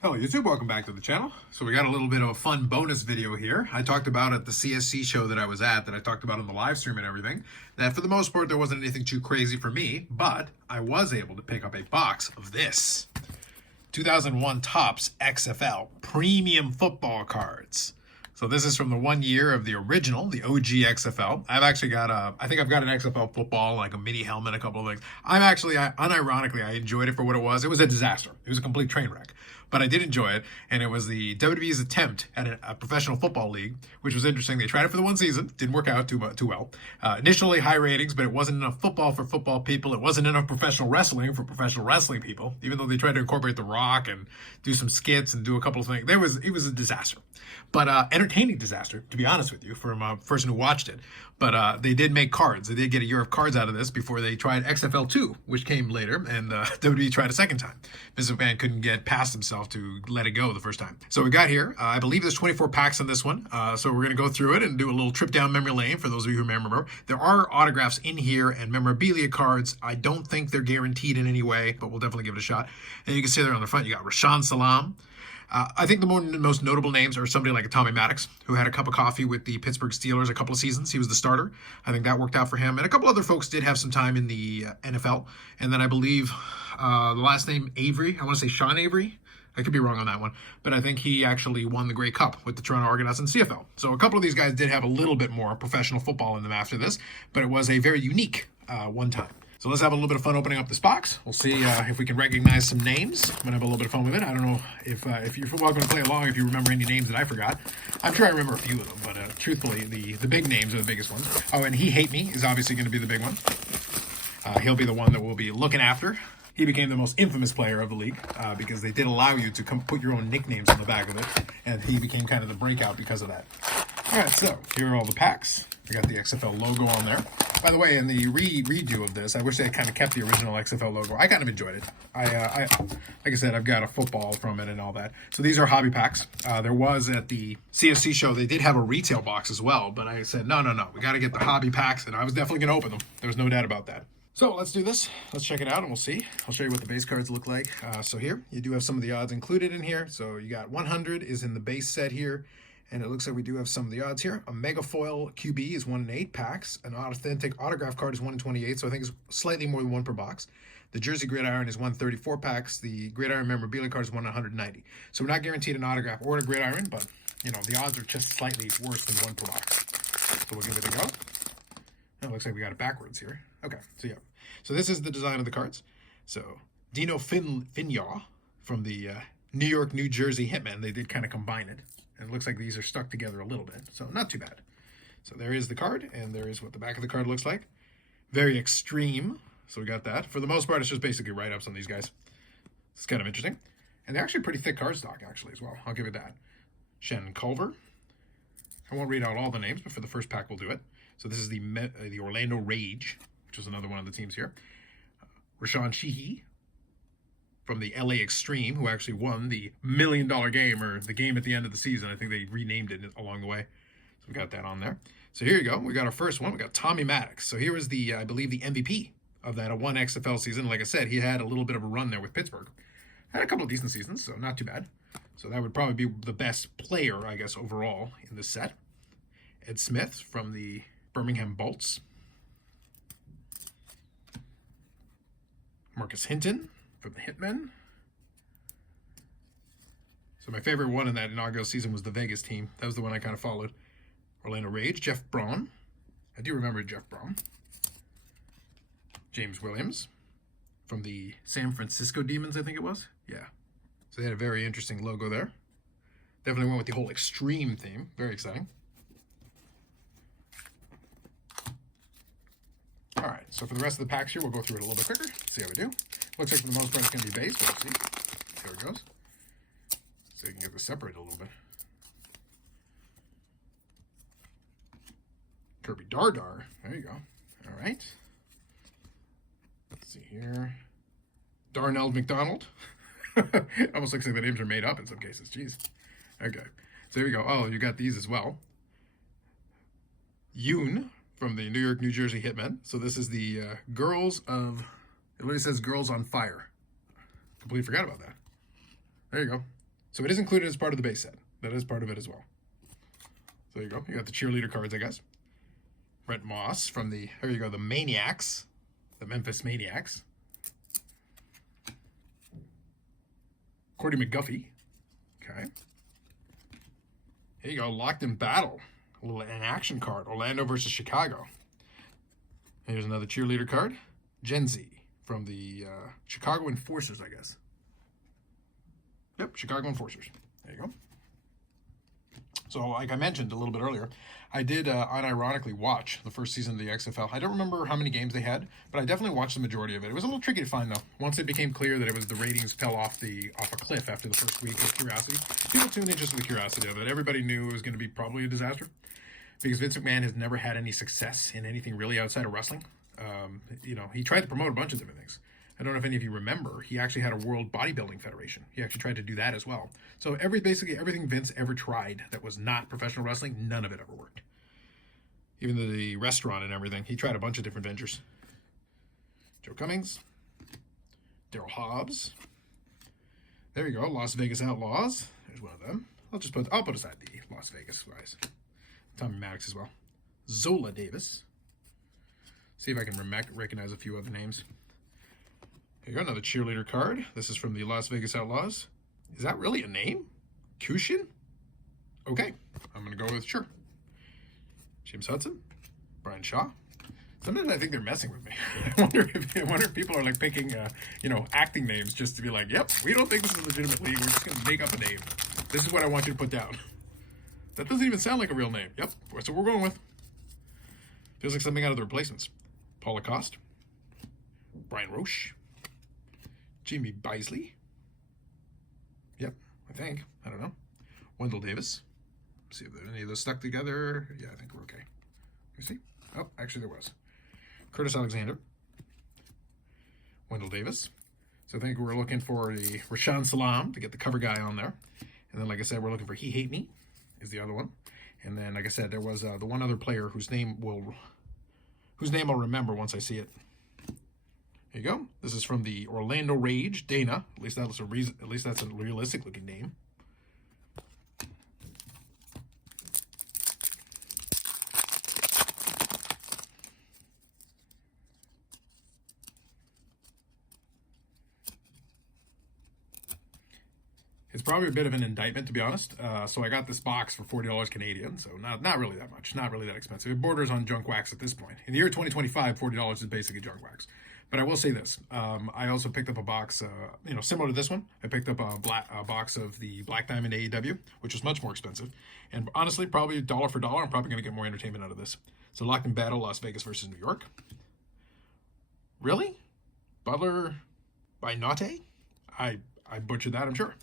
Hello YouTube, welcome back to the channel. So we got a little bit of a fun bonus video here. I talked about at the CSC show that I was at, that I talked about on the live stream and everything, that for the most part there wasn't anything too crazy for me, but I was able to pick up a box of this 2001 Topps XFL premium football cards. So this is from the 1 year of the original, the OG XFL. I've actually got I think I've got an XFL football, like a mini helmet, a couple of things. Unironically, I enjoyed it for what it was. It was a disaster. It was a complete train wreck. But I did enjoy it, and it was the WWE's attempt at a professional football league, which was interesting. They tried it for the 1 season, didn't work out too well. Initially high ratings, but it wasn't enough football for football people. It wasn't enough professional wrestling for professional wrestling people, even though they tried to incorporate The Rock and do some skits and do a couple of things. It was a disaster. But entertaining disaster, to be honest with you, from a person who watched it. But they did make cards. They did get a year of cards out of this before they tried XFL 2, which came later, and WWE tried a second time. Vince McMahon couldn't get past himself to let it go the first time. So we got here, I believe there's 24 packs on this one, so we're going to go through it and do a little trip down memory lane for those of you who remember. There are autographs in here and memorabilia cards. I don't think they're guaranteed in any way, but we'll definitely give it a shot. And you can see there on the front, you got Rashaan Salam. I think the most notable names are somebody like Tommy Maddox, who had a cup of coffee with the Pittsburgh Steelers a couple of seasons. He was the starter. I think that worked out for him. And a couple other folks did have some time in the NFL. And then I believe the last name, Avery, I want to say Sean Avery. I could be wrong on that one. But I think he actually won the Grey Cup with the Toronto Argonauts in CFL. So a couple of these guys did have a little bit more professional football in them after this. But it was a very unique one time. So let's have a little bit of fun opening up this box. We'll see if we can recognize some names. I'm going to have a little bit of fun with it. I don't know if you're welcome to play along if you remember any names that I forgot. I'm sure I remember a few of them, but truthfully, the big names are the biggest ones. Oh, and He Hate Me is obviously going to be the big one. He'll be the one that we'll be looking after. He became the most infamous player of the league because they did allow you to put your own nicknames on the back of it, and he became kind of the breakout because of that. All right, so here are all the packs. We got the XFL logo on there. By the way, in the redo of this, I wish they kind of kept the original XFL logo. I kind of enjoyed it. Like I said, I've got a football from it and all that. So these are hobby packs. There was at the CSC show, they did have a retail box as well, but I said, no, we got to get the hobby packs, and I was definitely going to open them. There was no doubt about that. So let's do this. Let's check it out, and we'll see. I'll show you what the base cards look like. So here, you do have some of the odds included in here. So you got 100 is in the base set here. And it looks like we do have some of the odds here. A Mega Foil QB is 1 in 8 packs. An authentic autograph card is 1 in 28, so I think it's slightly more than 1 per box. The Jersey Gridiron is 134 packs. The Gridiron Memorabilia card is 1 in 190. So we're not guaranteed an autograph or a Gridiron, but, you know, the odds are just slightly worse than 1 per box. So we'll give it a go. Oh, it looks like we got it backwards here. Okay, so yeah. So this is the design of the cards. So Dino Finyaw from the New York, New Jersey Hitmen. They did kind of combine it. And it looks like these are stuck together a little bit, so not too bad. So there is the card, and there is what the back of the card looks like. Very extreme, so we got that. For the most part, it's just basically write-ups on these guys. It's kind of interesting. And they're actually pretty thick cardstock, actually, as well. I'll give it that. Shannon Culver. I won't read out all the names, but for the first pack, we'll do it. So this is the Orlando Rage, which is another one of the teams here. Rashawn Sheehy from the LA Extreme, who actually won the $1 million game, or the game at the end of the season. I think they renamed it along the way. So we got that on there. So here you go. We got our first one. We got Tommy Maddox. So here was the, I believe, the MVP of that one XFL season. Like I said, he had a little bit of a run there with Pittsburgh. Had a couple of decent seasons, so not too bad. So that would probably be the best player, I guess, overall in this set. Ed Smith from the Birmingham Bolts. Marcus Hinton from the Hitmen. So my favorite one in that inaugural season was the Vegas team. That was the one I kind of followed. Orlando Rage, Jeff Braun. I do remember Jeff Braun. James Williams from the San Francisco Demons, I think it was. Yeah. So they had a very interesting logo there. Definitely went with the whole extreme theme. Very exciting. All right, so for the rest of the packs here, we'll go through it a little bit quicker, see how we do. Looks like for the most part it's going to be base, but we'll see how it goes. So you can get this separated a little bit. Kirby Dardar, there you go. All right. Let's see here. Darnell McDonald. Almost looks like the names are made up in some cases, jeez. Okay, so here we go. Oh, you got these as well. Yoon from the New York, New Jersey Hitmen. So this is the Girls of, it literally says Girls on Fire. Completely forgot about that. There you go. So it is included as part of the base set. That is part of it as well. So there you go. You got the cheerleader cards, I guess. Brent Moss from the, there you go, the Maniacs. The Memphis Maniacs. Cordy McGuffey. Okay. Here you go, Locked in Battle. A little an action card. Orlando versus Chicago. Here's another cheerleader card. Gen Z from the Chicago Enforcers, I guess. Yep, Chicago Enforcers. There you go. So, like I mentioned a little bit earlier, I did unironically watch the first season of the XFL. I don't remember how many games they had, but I definitely watched the majority of it. It was a little tricky to find, though. Once it became clear that it was the ratings fell off a cliff after the first week of curiosity, people tuned in just for the curiosity of it. Everybody knew it was going to be probably a disaster because Vince McMahon has never had any success in anything really outside of wrestling. You know, he tried to promote a bunch of different things. I don't know if any of you remember, he actually had a World Bodybuilding Federation. He actually tried to do that as well. So basically everything Vince ever tried that was not professional wrestling, none of it ever worked. Even the restaurant and everything, he tried a bunch of different ventures. Joe Cummings, Daryl Hobbs. There you go, Las Vegas Outlaws. There's one of them. I'll put aside the Las Vegas guys. Tommy Maddox as well. Zola Davis. See if I can recognize a few other names. Here you go, another cheerleader card. This is from the Las Vegas Outlaws. Is that really a name? Kushin? Okay, I'm going to go with sure. James Hudson, Brian Shaw. Sometimes I think they're messing with me. I wonder if people are like picking, acting names just to be like, yep, we don't think this is a legitimate league. We're just going to make up a name. This is what I want you to put down. That doesn't even sound like a real name. Yep, that's what we're going with. Feels like something out of the replacements. Paul Lacoste, Brian Roche, Jamie Bisley. Yep, I think. I don't know. Wendell Davis. See if any of those stuck together. Yeah, I think we're okay. You see? Oh, actually there was. Curtis Alexander. Wendell Davis. So I think we're looking for the Rashaan Salam to get the cover guy on there. And then, like I said, we're looking for He Hate Me is the other one. And then, like I said, there was the one other player whose name I'll remember once I see it. There you go. This is from the Orlando Rage, Dana. At least that's a realistic looking name. It's probably a bit of an indictment, to be honest. So I got this box for $40 Canadian, so not really that much, not really that expensive. It borders on junk wax at this point. In the year 2025, $40 is basically junk wax. But I will say this: I also picked up a box, similar to this one. I picked up a box of the Black Diamond AEW, which was much more expensive, and honestly, probably dollar for dollar, I'm probably going to get more entertainment out of this. So Locked in Battle, Las Vegas versus New York. Really, Butler by Nate? I butchered that, I'm sure.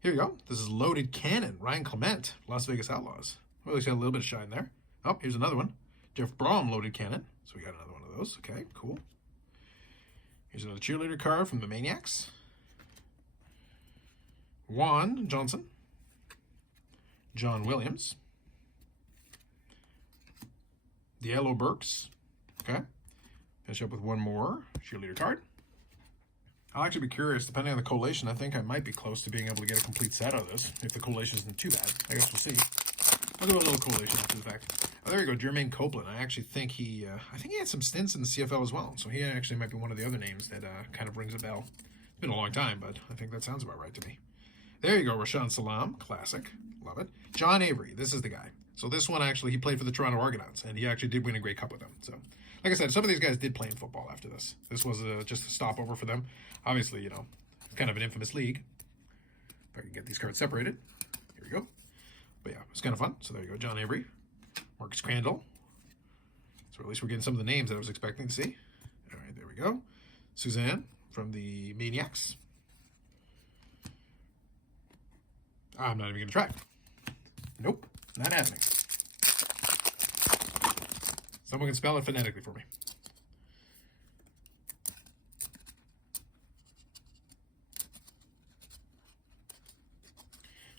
Here you go. This is Loaded Cannon, Ryan Clement, Las Vegas Outlaws. Well, he's got a little bit of shine there. Oh, here's another one. Jeff Brom, Loaded Cannon. So we got another one of those. Okay, cool. Here's another cheerleader card from the Maniacs. Juan Johnson. John Williams. Diallo Burks. Okay. Finish up with one more cheerleader card. I'll actually be curious, depending on the collation, I think I might be close to being able to get a complete set out of this, if the collation isn't too bad. I guess we'll see. I'll do a little collation after the fact. Oh, there you go, Jermaine Copeland. I actually think he had some stints in the CFL as well, so he actually might be one of the other names that kind of rings a bell. It's been a long time, but I think that sounds about right to me. There you go, Rashaan Salam, classic, love it. John Avery, this is the guy. So this one actually, he played for the Toronto Argonauts, and he actually did win a Grey Cup with them. So, like I said, some of these guys did play in football after this. This was just a stopover for them. Obviously, it's kind of an infamous league. If I can get these cards separated. Here we go. But yeah, it's kind of fun. So there you go, John Avery. Marcus Crandall. So at least we're getting some of the names that I was expecting to see. All right, there we go. Suzanne from the Maniacs. I'm not even going to try. Nope, not happening. Someone can spell it phonetically for me.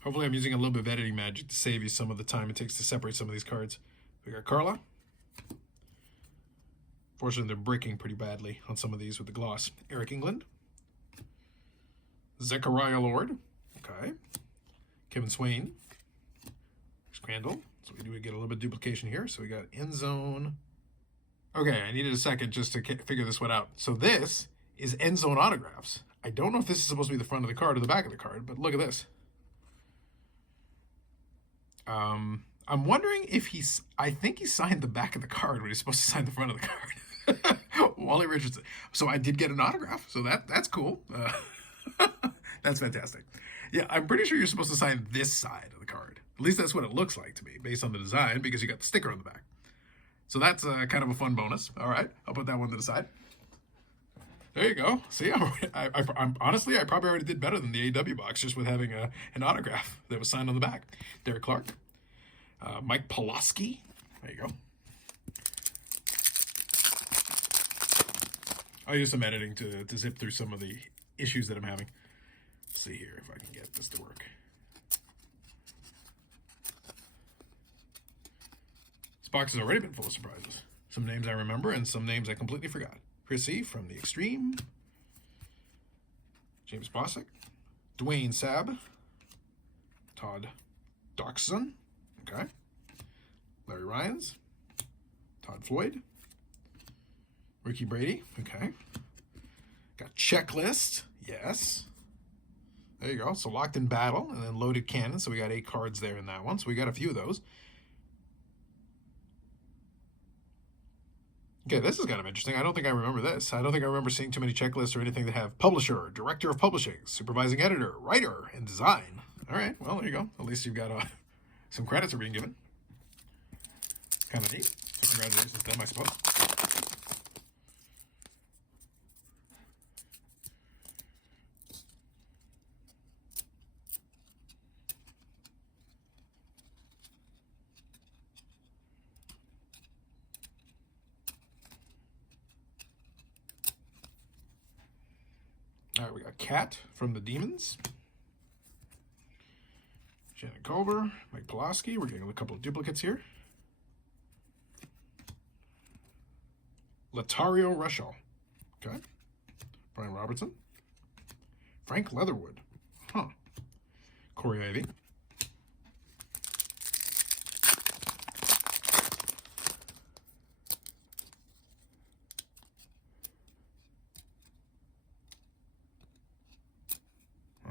Hopefully I'm using a little bit of editing magic to save you some of the time it takes to separate some of these cards. We got Carla. Fortunately, they're breaking pretty badly on some of these with the gloss. Eric England. Zechariah Lord. Okay. Kevin Swain. Crandall. So we do get a little bit of duplication here. So we got end zone. Okay, I needed a second just to figure this one out. So this is end zone autographs. I don't know if this is supposed to be the front of the card or the back of the card, but look at this. I'm wondering if I think he signed the back of the card when he's supposed to sign the front of the card. Wally Richardson. So I did get an autograph. So that's cool. That's fantastic. Yeah, I'm pretty sure you're supposed to sign this side of the card. At least that's what it looks like to me, based on the design, because you got the sticker on the back. So that's kind of a fun bonus. All right, I'll put that one to the side. There you go. See, I'm honestly, I probably already did better than the AW box just with having an autograph that was signed on the back. Derek Clark. Mike Pulaski. There you go. I'll use some editing to zip through some of the issues that I'm having. Let's see here if I can get this to work. This box has already been full of surprises. Some names I remember and some names I completely forgot. Chrissy from the Extreme. James Bosick. Dwayne Sabb. Todd Doxson. Okay. Larry Ryans. Todd Floyd. Ricky Brady. Okay. Got Checklist. Yes. There you go. So Locked in Battle and then Loaded Cannon. So we got 8 cards there in that one. So we got a few of those. Okay, this is kind of interesting. I don't think I remember this. I don't think I remember seeing too many checklists or anything that have publisher, director of publishing, supervising editor, writer, and design. All right, well, there you go. At least you've got some credits are being given. Kind of neat. So congratulations to them, I suppose. All right, we got Cat from the Demons. Shannon Culver, Mike Pulaski. We're getting a couple of duplicates here. Latario Rushall. Okay. Brian Robertson. Frank Leatherwood. Huh. Corey Ivy.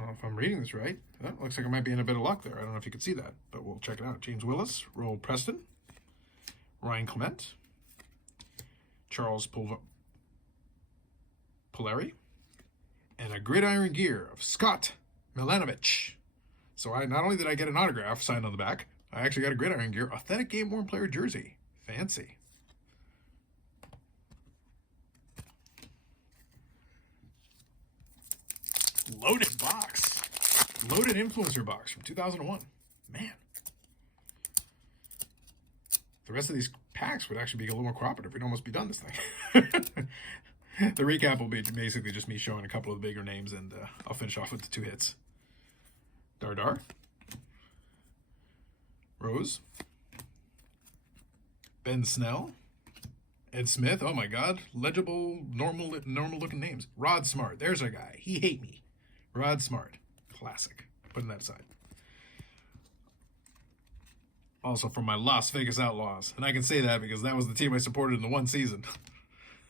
If I'm reading this right, that looks like I might be in a bit of luck there. I don't know if you can see that, but we'll check it out. James Willis, Roel Preston, Ryan Clement, Charles Polari, and a gridiron gear of Scott Milanovic. So not only did I get an autograph signed on the back, I actually got a gridiron gear, authentic game worn player jersey. Fancy. Loaded box. Loaded influencer box from 2001. Man. The rest of these packs would actually be a little more cooperative. We'd almost be done this thing. The recap will be basically just me showing a couple of the bigger names, and I'll finish off with the 2 hits. Dardar. Rose. Ben Snell. Ed Smith. Oh my God. Legible, normal looking names. Rod Smart. There's our guy. He hate me. Rod Smart. Classic. Putting that aside. Also from my Las Vegas Outlaws. And I can say that because that was the team I supported in the one season.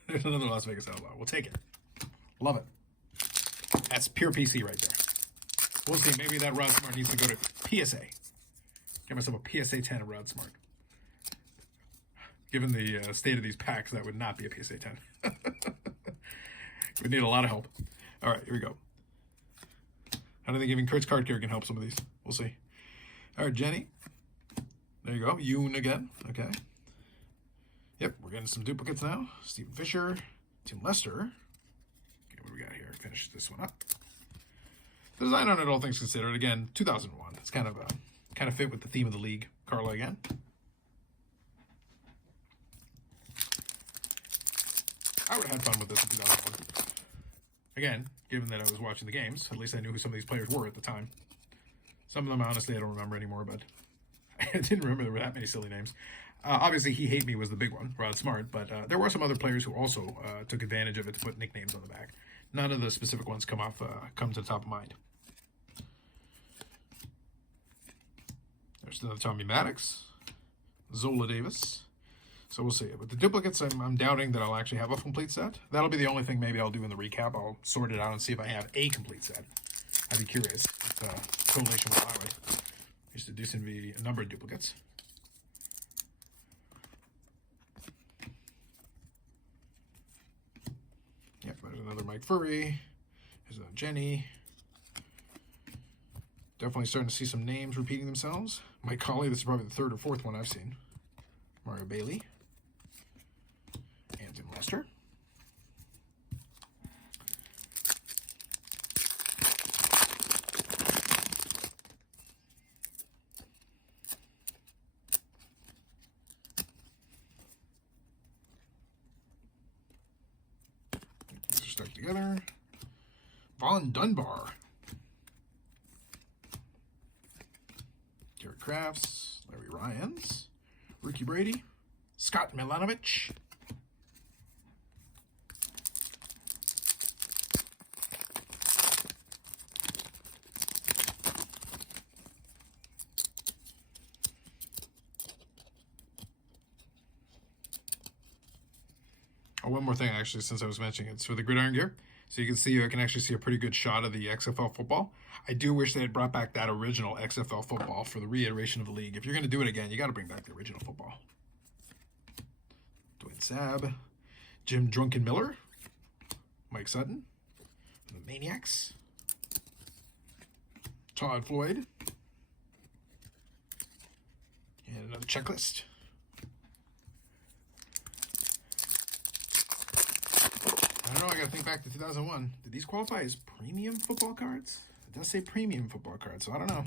There's another Las Vegas Outlaw. We'll take it. Love it. That's pure PC right there. We'll see. Maybe that Rod Smart needs to go to PSA. Get myself a PSA 10 of Rod Smart. Given the state of these packs, that would not be a PSA 10. We need a lot of help. All right, here we go. I don't think even Kurt's card care can help some of these. We'll see. All right, Jenny. There you go. Yoon again. Okay. Yep, we're getting some duplicates now. Stephen Fisher. Tim Lester. Okay, what do we got here? Finish this one up. The design on it, all things considered, again, 2001. It's kind of fit with the theme of the league. Carla again. I would have had fun with this in 2001. Again, given that I was watching the games, at least I knew who some of these players were at the time. Some of them, honestly, I don't remember anymore, but I didn't remember there were that many silly names. Obviously, He Hate Me was the big one, Rod Smart, but there were some other players who also took advantage of it to put nicknames on the back. None of the specific ones come to the top of mind. Just another Tommy Maddox. Zola Davis. So we'll see. With the duplicates, I'm doubting that I'll actually have a complete set. That'll be the only thing maybe I'll do in the recap. I'll sort it out and see if I have a complete set. I'd be curious. It's correlation with Highway. Used to do seem to be a number of duplicates. Yep, there's another Mike Furry. There's another Jenny. Definitely starting to see some names repeating themselves. Mike Colley, this is probably the third or fourth one I've seen. Mario Bailey. And Tim Lester. These are stuck together. Vaughn Dunbar. Derek Crafts, Larry Ryans, Ricky Brady, Scott Milanovich, oh, one more thing actually, since I was mentioning it, it's for the gridiron gear. So you can see, I can actually see a pretty good shot of the XFL football. I do wish they had brought back that original XFL football for the reiteration of the league. If you're going to do it again, you got to bring back the original football. Dwayne Sabb, Jim Drunken Miller, Mike Sutton, the Maniacs, Todd Floyd, and another checklist. I don't know, I gotta think back to 2001. Did these qualify as premium football cards? It does say premium football cards, so I don't know.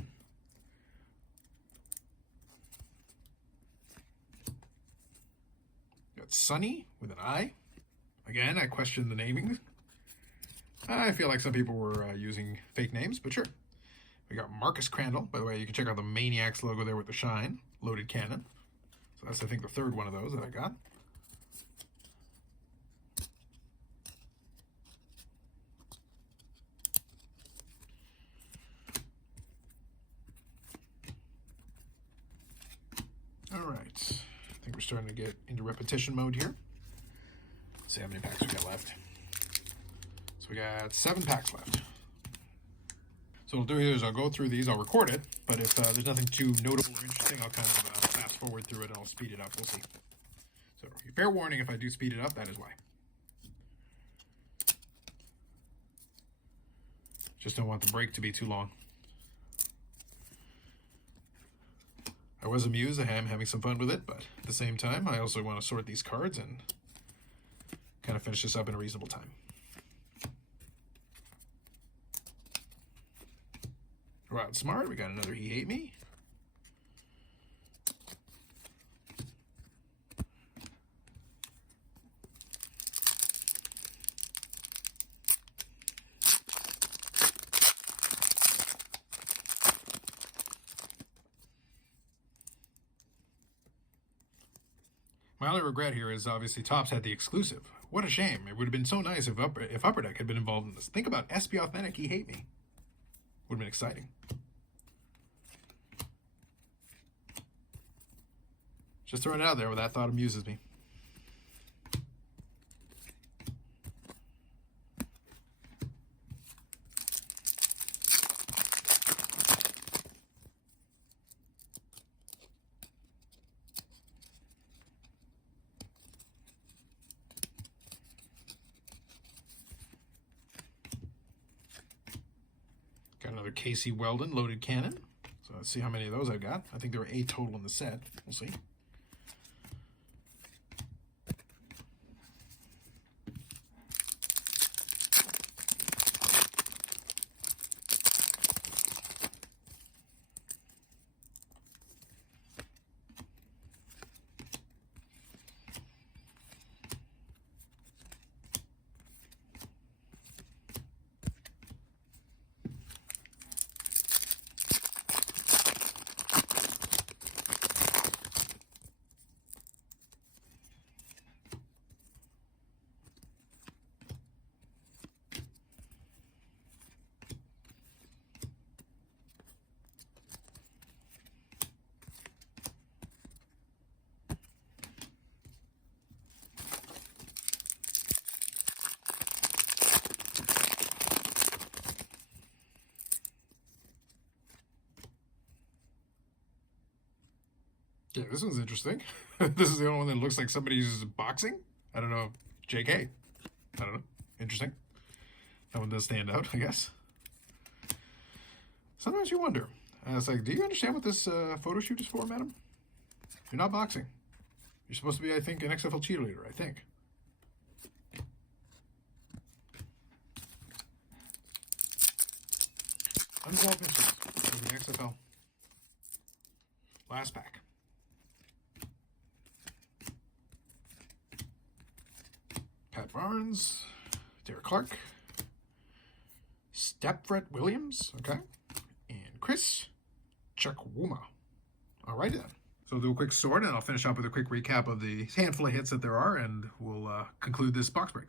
Got Sonny with an I. Again, I question the naming. I feel like some people were using fake names, but sure. We got Marcus Crandall. By the way, you can check out the Maniacs logo there with the shine. Loaded cannon. So that's, I think, the third one of those that I got. All right, I think we're starting to get into repetition mode here. Let's see how many packs we got left. So we got 7 packs left. So what I'll do here is I'll go through these, I'll record it, but if there's nothing too notable or interesting, I'll kind of fast forward through it and I'll speed it up, we'll see. So fair warning, if I do speed it up, that is why. Just don't want the break to be too long. I was amused, I am having some fun with it, but at the same time, I also want to sort these cards and kind of finish this up in a reasonable time. Wild Smart, we got another He Hate Me. My only regret here is obviously Topps had the exclusive. What a shame. It would have been so nice if Upper Deck had been involved in this. Think about SB Authentic, He Hate Me. Would have been exciting. Just throwing it out there, that thought amuses me. Got another Casey Weldon loaded cannon. So let's see how many of those I've got. I think there were 8 total in the set. We'll see. Okay, this one's interesting. This is the only one that looks like somebody's boxing. I don't know. JK. I don't know. Interesting. That one does stand out, I guess. Sometimes you wonder. It's like, do you understand what this photo shoot is for, madam? You're not boxing. You're supposed to be, I think, an XFL cheerleader, I think. Unsolved mysteries of the XFL. Last pack. Pat Barnes, Derek Clark, Stepfret Williams, okay, and Chris Chukwuma. Alrighty then. So I'll do a quick sort, and I'll finish up with a quick recap of the handful of hits that there are, and we'll conclude this box break.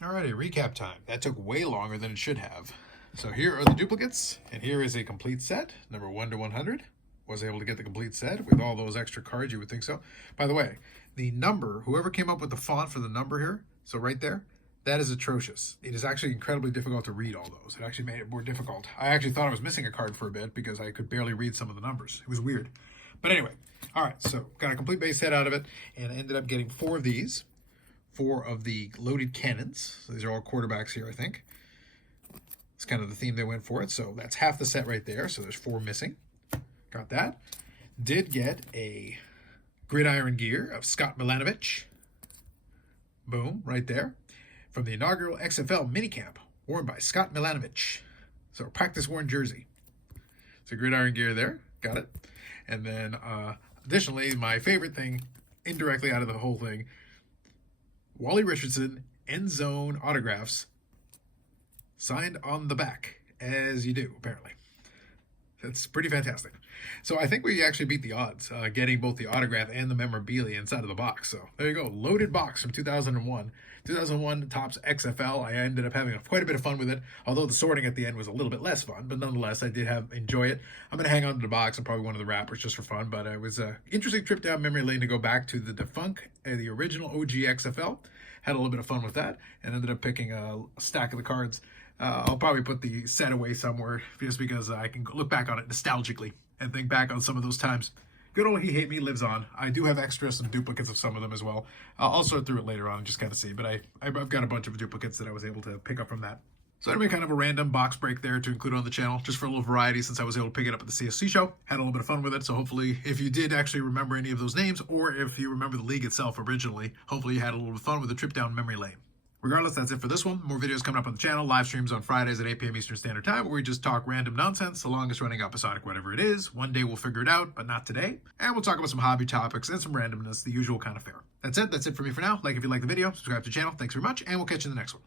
Alrighty, recap time. That took way longer than it should have. So here are the duplicates, and here is a complete set, number 1 to 100. Was able to get the complete set with all those extra cards, you would think so. By the way, the number, whoever came up with the font for the number here, so right there, that is atrocious. It is actually incredibly difficult to read all those. It actually made it more difficult. I actually thought I was missing a card for a bit because I could barely read some of the numbers. It was weird. But anyway, all right, so got a complete base set out of it, and I ended up getting 4 of these, 4 of the loaded cannons. So these are all quarterbacks here, I think. It's kind of the theme they went for it. So that's half the set right there. So there's 4 missing. Got that. Did get a gridiron gear of Scott Milanovich. Boom, right there. From the inaugural XFL minicamp, worn by Scott Milanovich. So practice worn jersey. So gridiron gear there. Got it. And then additionally, my favorite thing, indirectly out of the whole thing, Wally Richardson end zone autographs signed on the back, as you do, apparently. That's pretty fantastic. So I think we actually beat the odds, getting both the autograph and the memorabilia inside of the box. So there you go, loaded box from 2001. 2001 Topps XFL. I ended up having quite a bit of fun with it, although the sorting at the end was a little bit less fun, but nonetheless, I did enjoy it. I'm going to hang on to the box and probably one of the wrappers just for fun, but it was an interesting trip down memory lane to go back to the defunct, the original OG XFL. Had a little bit of fun with that, and ended up picking a stack of the cards. I'll probably put the set away somewhere just because I can look back on it nostalgically and think back on some of those times. Good old He Hate Me lives on. I do have extras and duplicates of some of them as well. I'll sort through it later on and just kind of see, but I've got a bunch of duplicates that I was able to pick up from that. So anyway, kind of a random box break there to include on the channel, just for a little variety since I was able to pick it up at the CSC show. Had a little bit of fun with it, so hopefully if you did actually remember any of those names, or if you remember the league itself originally, hopefully you had a little bit of fun with the trip down memory lane. Regardless, that's it for this one. More videos coming up on the channel. Live streams on Fridays at 8 p.m. Eastern Standard Time, where we just talk random nonsense, the longest running episodic whatever it is. One day we'll figure it out, but not today. And we'll talk about some hobby topics and some randomness, the usual kind of fare. That's it for me for now. Like if you like the video, subscribe to the channel. Thanks very much, and we'll catch you in the next one.